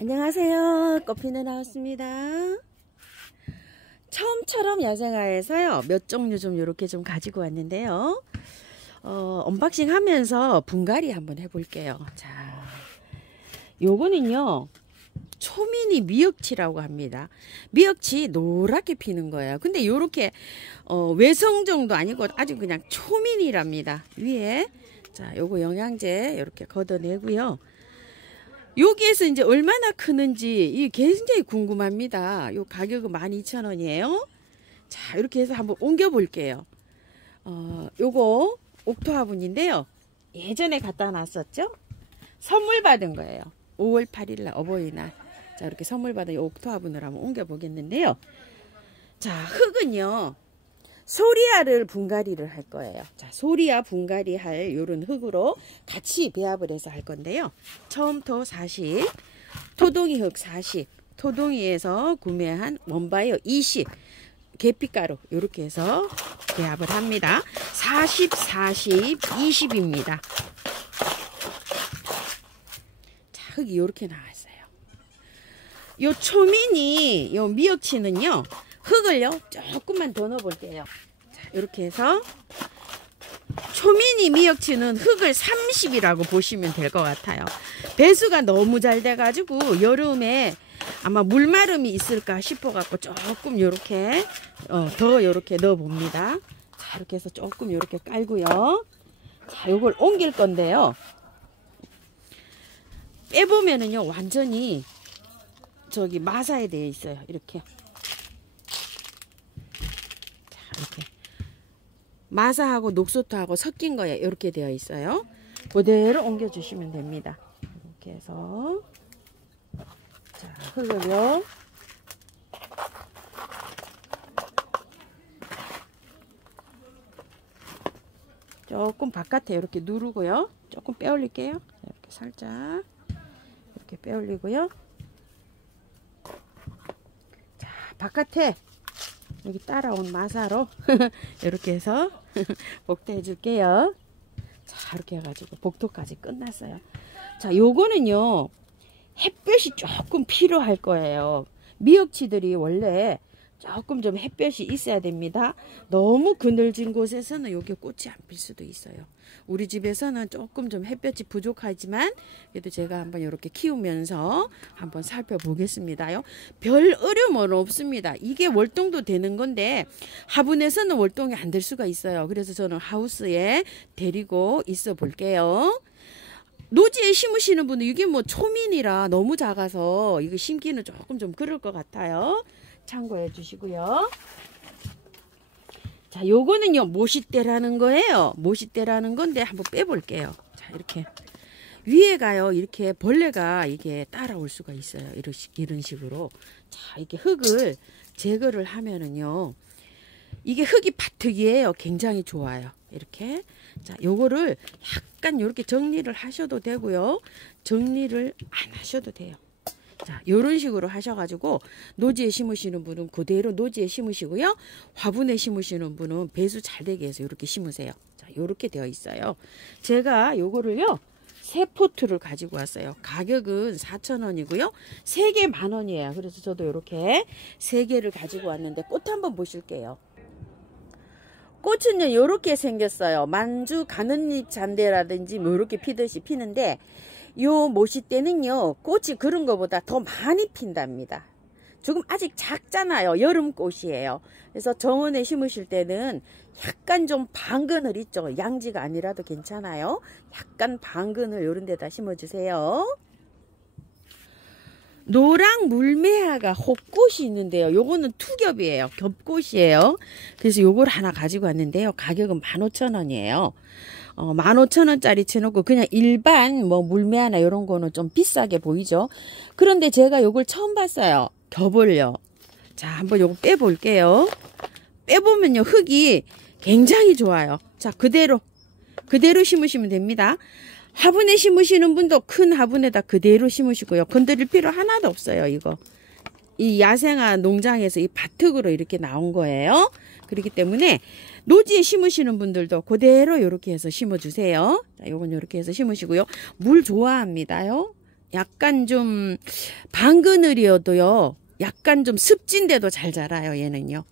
안녕하세요. 꽃피는 나왔습니다. 처음처럼 야생화에서요 몇 종류 좀 이렇게 좀 가지고 왔는데요. 언박싱 하면서 분갈이 한번 해볼게요. 자, 요거는요 초미니 미역치라고 합니다. 미역치 노랗게 피는 거예요. 근데 요렇게 외성종도 아니고 아주 그냥 초미니랍니다. 위에 자 요거 영양제 이렇게 걷어내고요. 여기에서 이제 얼마나 크는지 이 굉장히 궁금합니다. 요 가격은 12,000원이에요. 자, 이렇게 해서 한번 옮겨 볼게요. 요거 옥토화분인데요. 예전에 갖다 놨었죠? 선물 받은 거예요. 5월 8일날 어버이날. 자, 이렇게 선물 받은 요 옥토화분을 한번 옮겨 보겠는데요. 자, 흙은요. 소리아를 분갈이를 할 거예요. 자, 소리아 분갈이 할 요런 흙으로 같이 배합을 해서 할 건데요. 처음토 40, 토동이 흙 40, 토동이에서 구매한 원바이어 20, 계피가루 요렇게 해서 배합을 합니다. 40, 40, 20입니다. 자, 흙이 요렇게 나왔어요. 요 초미니 요 미역치는요. 흙을요 조금만 더 넣어 볼게요. 자, 이렇게 해서 초미니 미역치는 흙을 30이라고 보시면 될 것 같아요. 배수가 너무 잘 돼 가지고 여름에 아마 물마름이 있을까 싶어 갖고 조금 요렇게 더 요렇게 넣어 봅니다. 자, 이렇게 해서 조금 요렇게 깔고요. 자, 요걸 옮길 건데요. 빼보면은요 완전히 저기 마사에 되어 있어요. 이렇게 이렇게 마사하고 녹소토하고 섞인 거에 이렇게 되어 있어요. 그대로 옮겨 주시면 됩니다. 이렇게 해서 자, 흙을요 조금 바깥에 이렇게 누르고요. 조금 빼 올릴게요. 이렇게 살짝 이렇게 빼 올리고요. 자, 바깥에 여기 따라온 마사로 이렇게 해서 복도해 줄게요. 자, 이렇게 해가지고 복도까지 끝났어요. 자, 요거는요 햇볕이 조금 필요할 거예요. 미역치들이 원래 조금 좀 햇볕이 있어야 됩니다. 너무 그늘진 곳에서는 여기 꽃이 안 필 수도 있어요. 우리 집에서는 조금 좀 햇볕이 부족하지만 그래도 제가 한번 이렇게 키우면서 한번 살펴보겠습니다요. 별 어려움은 없습니다. 이게 월동도 되는 건데 화분에서는 월동이 안 될 수가 있어요. 그래서 저는 하우스에 데리고 있어 볼게요. 노지에 심으시는 분은 이게 뭐 초민이라 너무 작아서 이거 심기는 조금 좀 그럴 것 같아요. 참고해 주시고요. 자, 요거는요 모싯대라는 거예요. 모싯대라는 건데 한번 빼볼게요. 자, 이렇게 위에가요 이렇게 벌레가 이게 따라올 수가 있어요. 이런 식으로 자, 이렇게 흙을 제거를 하면은요 이게 흙이 바특이에요. 굉장히 좋아요. 이렇게 자, 요거를 약간 이렇게 정리를 하셔도 되고요. 정리를 안 하셔도 돼요. 자, 요런 식으로 하셔가지고 노지에 심으시는 분은 그대로 노지에 심으시고요. 화분에 심으시는 분은 배수 잘 되게 해서 이렇게 심으세요. 자, 요렇게 되어 있어요. 제가 요거를요. 새 포트를 가지고 왔어요. 가격은 4,000원이고요. 3개 10,000원이에요. 그래서 저도 이렇게 3개를 가지고 왔는데 꽃 한번 보실게요. 꽃은요 이렇게 생겼어요. 만주 가는잎 잔대라든지 뭐 이렇게 피듯이 피는데 요 모싯대는요 꽃이 그런 것보다 더 많이 핀답니다. 지금 아직 작잖아요. 여름꽃이에요. 그래서 정원에 심으실 때는 약간 좀 반근을 있죠. 양지가 아니라도 괜찮아요. 약간 반근을 요런 데다 심어주세요. 노랑 물매화가 혹꽃이 있는데요. 요거는 투겹이에요. 겹꽃이에요. 그래서 요걸 하나 가지고 왔는데요. 가격은 15,000원이에요. 15,000원짜리 쳐놓고 그냥 일반 뭐 물매화나 이런 거는 좀 비싸게 보이죠. 그런데 제가 요걸 처음 봤어요. 겹을요. 자, 한번 요거 빼볼게요. 빼보면요 흙이 굉장히 좋아요. 자, 그대로 심으시면 됩니다. 화분에 심으시는 분도 큰 화분에다 그대로 심으시고요. 건드릴 필요 하나도 없어요. 이거 이 야생화 농장에서 이 밭흙으로 이렇게 나온 거예요. 그렇기 때문에 노지에 심으시는 분들도 그대로 이렇게 해서 심어주세요. 자, 요건 이렇게 해서 심으시고요. 물 좋아합니다요. 약간 좀 방그늘이어도요. 약간 좀 습진데도 잘 자라요. 얘는요.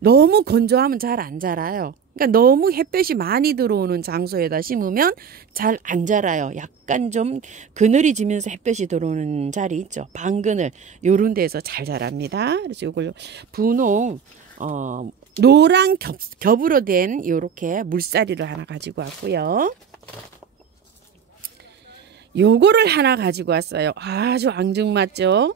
너무 건조하면 잘 안 자라요. 그러니까 너무 햇볕이 많이 들어오는 장소에다 심으면 잘 안 자라요. 약간 좀 그늘이 지면서 햇볕이 들어오는 자리 있죠. 방그늘 요런 데서 잘 자랍니다. 그래서 요걸 분홍 노랑 겹으로 된 요렇게 물사리를 하나 가지고 왔고요. 요거를 하나 가지고 왔어요. 아주 앙증맞죠?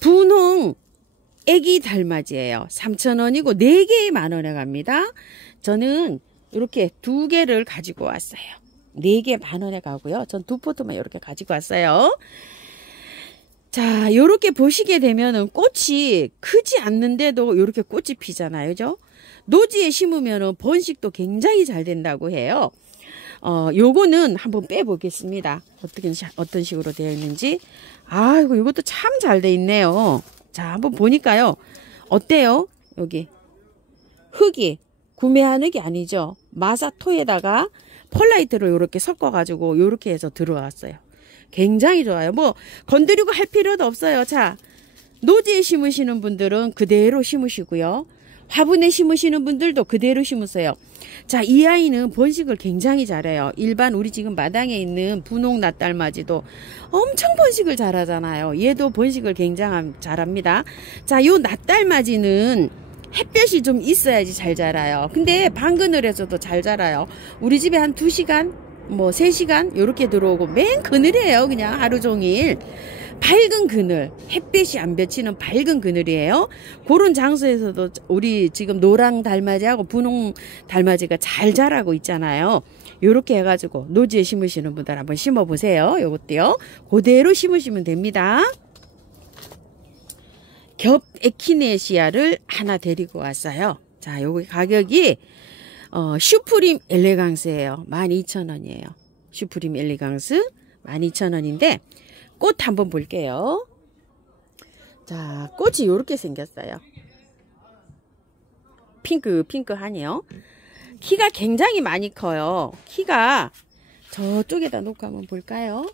분홍 애기 달맞이에요. 3,000원이고 4개에 10,000원에 갑니다. 저는 이렇게 2개를 가지고 왔어요. 4개 10,000원에 가고요. 전 2포트만 이렇게 가지고 왔어요. 자, 이렇게 보시게 되면은 꽃이 크지 않는데도 이렇게 꽃이 피잖아요. 그죠? 노지에 심으면은 번식도 굉장히 잘 된다고 해요. 요거는 한번 빼보겠습니다. 어떤 식으로 되어 있는지. 아이고, 이것도 참 잘 돼 있네요. 자, 한번 보니까요. 어때요? 여기. 흙이 구매한 흙이 아니죠. 마사토에다가 펄라이트를 이렇게 섞어가지고 이렇게 해서 들어왔어요. 굉장히 좋아요. 뭐 건드리고 할 필요도 없어요. 자, 노지에 심으시는 분들은 그대로 심으시고요. 화분에 심으시는 분들도 그대로 심으세요. 자, 이 아이는 번식을 굉장히 잘해요. 일반 우리 지금 마당에 있는 분홍 낫달맞이도 엄청 번식을 잘하잖아요. 얘도 번식을 굉장히 잘합니다. 자, 요 낫달맞이는 햇볕이 좀 있어야지 잘 자라요. 근데 방그늘에서도 잘 자라요. 우리 집에 한 2시간, 뭐 3시간 요렇게 들어오고 맨 그늘이에요. 그냥 하루 종일. 밝은 그늘, 햇빛이 안 비치는 밝은 그늘이에요. 그런 장소에서도 우리 지금 노랑 달맞이하고 분홍 달맞이가 잘 자라고 있잖아요. 요렇게 해가지고 노지에 심으시는 분들 한번 심어보세요. 요것도요. 그대로 심으시면 됩니다. 겹 에키네시아를 하나 데리고 왔어요. 자, 요거 가격이 슈프림 엘레강스예요. 12,000원이에요. 슈프림 엘레강스 12,000원인데 꽃 한번 볼게요. 자, 꽃이 이렇게 생겼어요. 핑크하네요. 키가 굉장히 많이 커요. 키가 저쪽에다 놓고 한번 볼까요?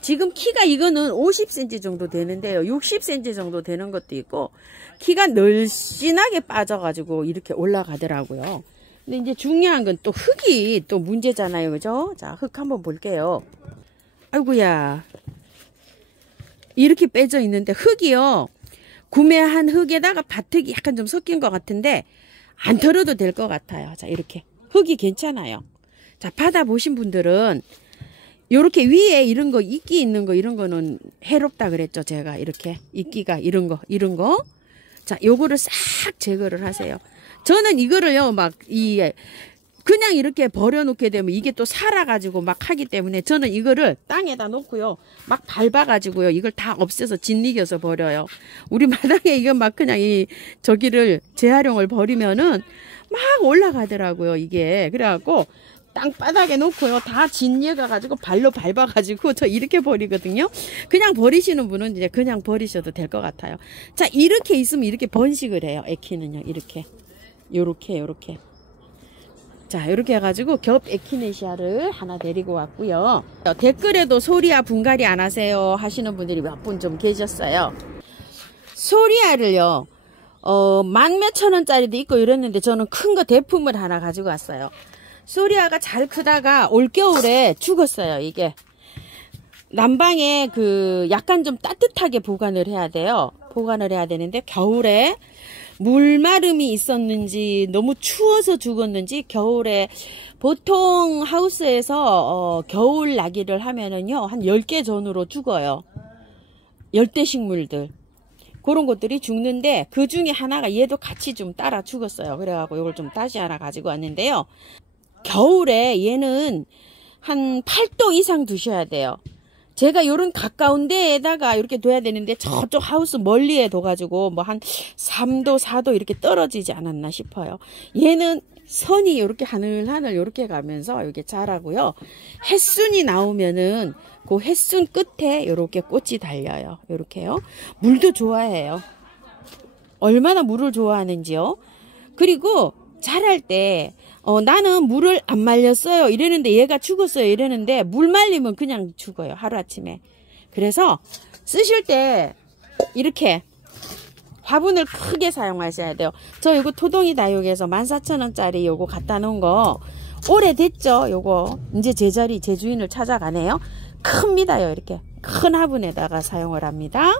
지금 키가 이거는 50cm 정도 되는데요. 60cm 정도 되는 것도 있고 키가 늘씬하게 빠져가지고 이렇게 올라가더라고요. 근데 이제 중요한 건 또 흙이 또 문제잖아요. 그죠? 자, 흙 한번 볼게요. 아이고야. 이렇게 빼져 있는데 흙이요. 구매한 흙에다가 밭흙이 약간 좀 섞인 것 같은데 안 털어도 될 것 같아요. 자, 이렇게 흙이 괜찮아요. 자, 받아보신 분들은 요렇게 위에 이런 거 이끼 있는 거 이런 거는 해롭다 그랬죠. 제가 이렇게 이끼가 이런 거 자, 요거를 싹 제거를 하세요. 저는 이거를요 그냥 이렇게 버려놓게 되면 이게 또 살아가지고 막 하기 때문에 저는 이거를 땅에다 놓고요. 막 밟아가지고요. 이걸 다 없애서 짓이겨서 버려요. 우리 마당에 이거 막 그냥 저기를 재활용을 버리면은 막 올라가더라고요. 이게. 그래갖고 땅바닥에 놓고요. 다 짓이가가지고 발로 밟아가지고 저 이렇게 버리거든요. 그냥 버리시는 분은 이제 그냥 버리셔도 될 것 같아요. 자, 이렇게 있으면 이렇게 번식을 해요. 에키는요. 이렇게. 요렇게. 자, 이렇게 해가지고 겹 에키네시아를 하나 데리고 왔고요. 댓글에도 소리아 분갈이 안 하세요 하시는 분들이 몇 분 좀 계셨어요. 소리아를요 10,000몇천원짜리도 있고 이랬는데 저는 큰 거 대품을 하나 가지고 왔어요. 소리아가 잘 크다가 올겨울에 죽었어요. 이게 난방에 약간 좀 따뜻하게 보관을 해야 돼요. 보관을 해야 되는데 겨울에 물마름이 있었는지 너무 추워서 죽었는지 겨울에 보통 하우스에서 겨울 나기를 하면은요 한 10개 전후로 죽어요. 열대식물들 그런 것들이 죽는데 그 중에 하나가 얘도 같이 좀 따라 죽었어요. 그래갖고 이걸 좀 다시 하나 가지고 왔는데요. 겨울에 얘는 한 8도 이상 두셔야 돼요. 제가 요런 가까운 데에다가 이렇게 둬야 되는데 저쪽 하우스 멀리에 둬가지고 뭐 한 3도 4도 이렇게 떨어지지 않았나 싶어요. 얘는 선이 이렇게 하늘하늘 이렇게 가면서 이렇게 자라고요. 햇순이 나오면은 그 햇순 끝에 이렇게 꽃이 달려요. 이렇게요. 물도 좋아해요. 얼마나 물을 좋아하는지요. 그리고 자랄 때 나는 물을 안 말렸어요 이랬는데 얘가 죽었어요 이랬는데 물 말리면 그냥 죽어요 하루아침에. 그래서 쓰실 때 이렇게 화분을 크게 사용하셔야 돼요. 저 이거 토동이 다육에서 14,000원짜리 요거 갖다 놓은 거 오래됐죠. 요거 이제 제자리 제주인을 찾아가네요. 큽니다요. 이렇게 큰 화분에다가 사용을 합니다.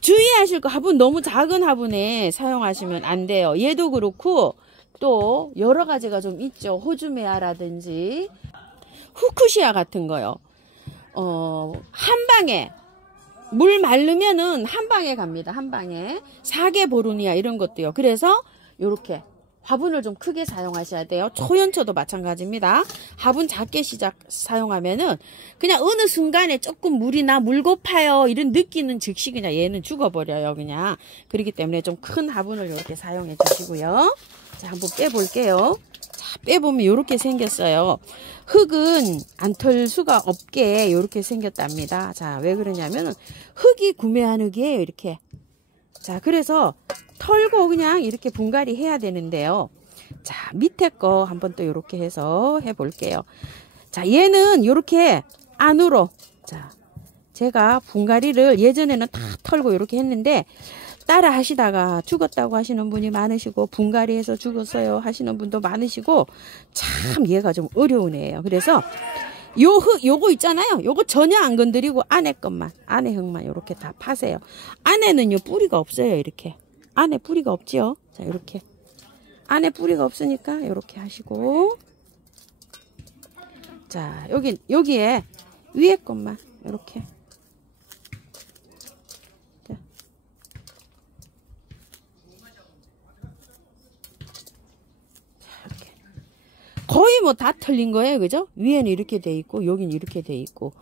주의하실 거 화분 너무 작은 화분에 사용하시면 안 돼요. 얘도 그렇고 또 여러 가지가 좀 있죠. 호주메아라든지 후쿠시아 같은 거요. 한 방에 물 마르면은 한 방에 갑니다. 한 방에 사계보르니아 이런 것도요. 그래서 요렇게 화분을 좀 크게 사용하셔야 돼요. 초연초도 마찬가지입니다. 화분 작게 사용하면은 그냥 어느 순간에 조금 물이 나 물 고파요 이런 느끼는 즉시 그냥 얘는 죽어버려요. 그냥 그렇기 때문에 좀 큰 화분을 이렇게 사용해 주시고요. 자, 한번 빼볼게요. 자, 빼보면 이렇게 생겼어요. 흙은 안 털 수가 없게 이렇게 생겼답니다. 자, 왜 그러냐면은 흙이 구매한 흙이에요. 이렇게. 자, 그래서 털고 그냥 이렇게 분갈이 해야 되는데요. 자, 밑에 거 한번 또 이렇게 해서 해볼게요. 자, 얘는 이렇게 안으로. 자, 제가 분갈이를 예전에는 다 털고 이렇게 했는데 따라 하시다가 죽었다고 하시는 분이 많으시고 분갈이해서 죽었어요 하시는 분도 많으시고 참 얘가 좀 어려운 애예요. 그래서 요거 있잖아요. 요거 전혀 안 건드리고 안에 것만, 안에 흙만 이렇게 다 파세요. 안에는요 뿌리가 없어요. 이렇게 안에 뿌리가 없지요. 자, 이렇게 안에 뿌리가 없으니까 이렇게 하시고, 자, 여기에 위에 것만 이렇게. 거의 뭐 다 털린 거예요. 그죠? 위에는 이렇게 돼 있고 여기는 이렇게 돼 있고.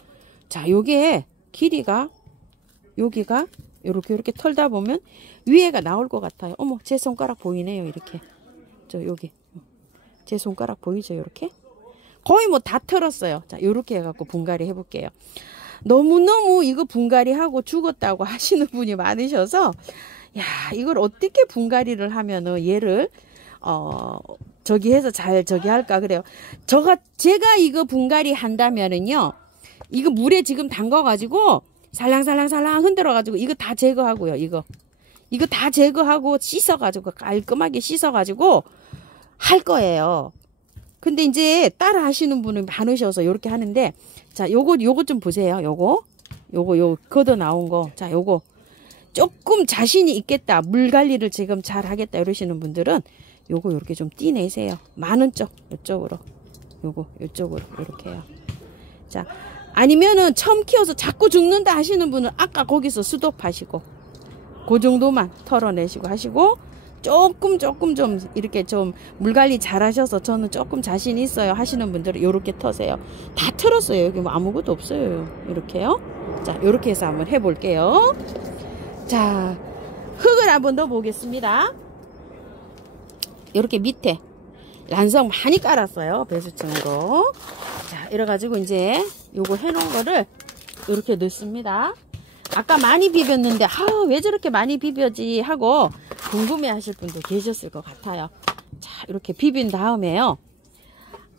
자, 요게 길이가 여기가 이렇게 털다 보면 위에가 나올 것 같아요. 어머, 제 손가락 보이네요. 이렇게. 저 여기 제 손가락 보이죠? 이렇게. 거의 뭐 다 털었어요. 자, 요렇게 해갖고 분갈이 해볼게요. 너무너무 이거 분갈이 하고 죽었다고 하시는 분이 많으셔서 야, 이걸 어떻게 분갈이를 하면은 얘를 저기 해서 잘 저기 할까 그래요. 제가 이거 분갈이 한다면은요, 이거 물에 지금 담가가지고 살랑살랑살랑 흔들어가지고 이거 다 제거하고요. 이거 다 제거하고 씻어가지고 깔끔하게 씻어가지고 할 거예요. 근데 이제 따라 하시는 분은 많으셔서 이렇게 하는데, 자, 요거 좀 보세요. 요거 걷어 나온 거. 자, 요거 조금 자신이 있겠다, 물 관리를 지금 잘 하겠다 이러시는 분들은 요거 이렇게 좀 떼내세요. 많은 쪽 이쪽으로, 이쪽으로 이렇게 해요. 자, 아니면은 처음 키워서 자꾸 죽는다 하시는 분은 아까 거기서 스톱하시고 그 정도만 털어내시고 하시고, 조금 좀 이렇게 좀 물관리 잘 하셔서 저는 조금 자신 있어요 하시는 분들은 요렇게 터세요. 다 털었어요. 여기 뭐 아무것도 없어요. 이렇게요. 자, 요렇게 해서 한번 해볼게요. 자, 흙을 한번 넣어 보겠습니다. 이렇게 밑에 란성 많이 깔았어요. 배수층으로. 자, 이래가지고 이제 요거 해놓은 거를 이렇게 넣습니다. 아까 많이 비볐는데 왜 저렇게 많이 비벼지 하고 궁금해 하실 분도 계셨을 것 같아요. 자, 이렇게 비빈 다음에요,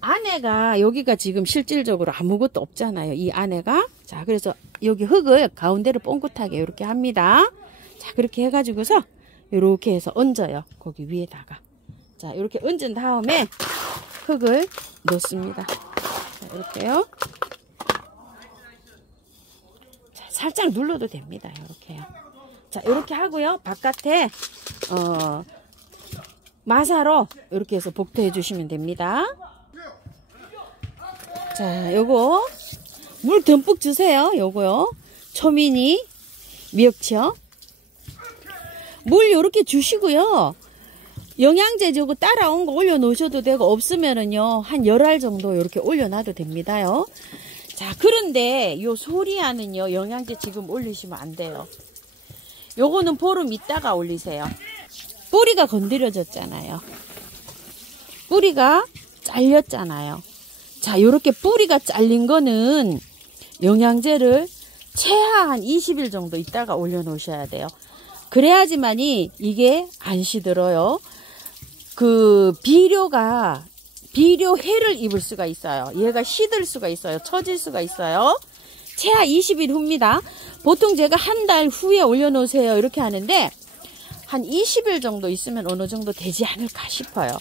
안에가 여기가 지금 실질적으로 아무것도 없잖아요. 이 안에가. 자, 그래서 여기 흙을 가운데를 뽕긋하게 이렇게 합니다. 자, 그렇게 해가지고서 이렇게 해서 얹어요. 거기 위에다가. 자, 이렇게 얹은 다음에 흙을 넣습니다. 자, 이렇게요. 자, 살짝 눌러도 됩니다. 이렇게요. 자, 이렇게 하고요. 바깥에 마사로 이렇게 해서 복토해 주시면 됩니다. 자, 요거 물 듬뿍 주세요. 요거요. 초미니, 미역치요. 물 요렇게 주시고요. 영양제 저거 따라온 거 올려 놓으셔도 되고, 없으면은요 한 열알 정도 이렇게 올려 놔도 됩니다요. 자, 그런데 요 소리아는요 영양제 지금 올리시면 안 돼요. 요거는 보름 있다가 올리세요. 뿌리가 건드려졌잖아요. 뿌리가 잘렸잖아요. 자, 요렇게 뿌리가 잘린 거는 영양제를 최하 한 20일 정도 있다가 올려 놓으셔야 돼요. 그래야지만이 이게 안 시들어요. 그 비료해를 입을 수가 있어요. 얘가 시들 수가 있어요. 처질 수가 있어요. 최하 20일 후입니다. 보통 제가 한 달 후에 올려놓으세요 이렇게 하는데 한 20일 정도 있으면 어느 정도 되지 않을까 싶어요.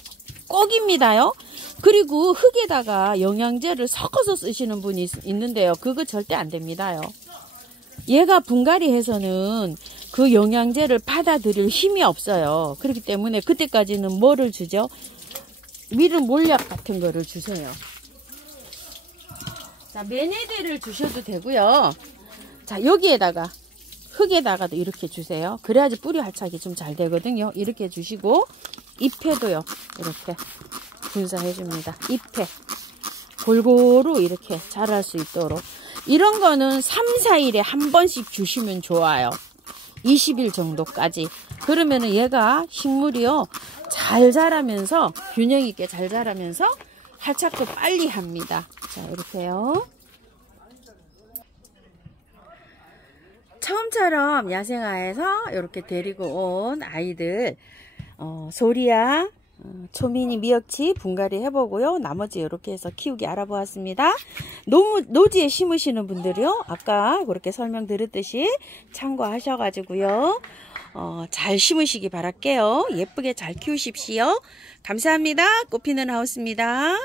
꼭입니다요. 그리고 흙에다가 영양제를 섞어서 쓰시는 분이 있는데요. 그거 절대 안 됩니다요. 얘가 분갈이 해서는 그 영양제를 받아들일 힘이 없어요. 그렇기 때문에 그때까지는 뭐를 주죠? 미름 몰약 같은 거를 주세요. 자, 매네대를 주셔도 되고요. 자, 여기에다가 흙에다가도 이렇게 주세요. 그래야지 뿌리 활착이 좀 잘 되거든요. 이렇게 주시고 잎에도요. 이렇게 분사해 줍니다. 잎에 골고루 이렇게 자랄 수 있도록. 이런 거는 3, 4일에 한 번씩 주시면 좋아요. 20일 정도까지. 그러면은 얘가 식물이요. 잘 자라면서 균형 있게 잘 자라면서 활착도 빨리 합니다. 자, 이렇게요. 처음처럼 야생화에서 이렇게 데리고 온 아이들 소리야, 초미니, 미역치 분갈이 해보고요. 나머지 이렇게 해서 키우기 알아보았습니다. 노지에 심으시는 분들이요. 아까 그렇게 설명드렸듯이 참고하셔가지고요. 잘 심으시기 바랄게요. 예쁘게 잘 키우십시오. 감사합니다. 꽃피는 하우스입니다.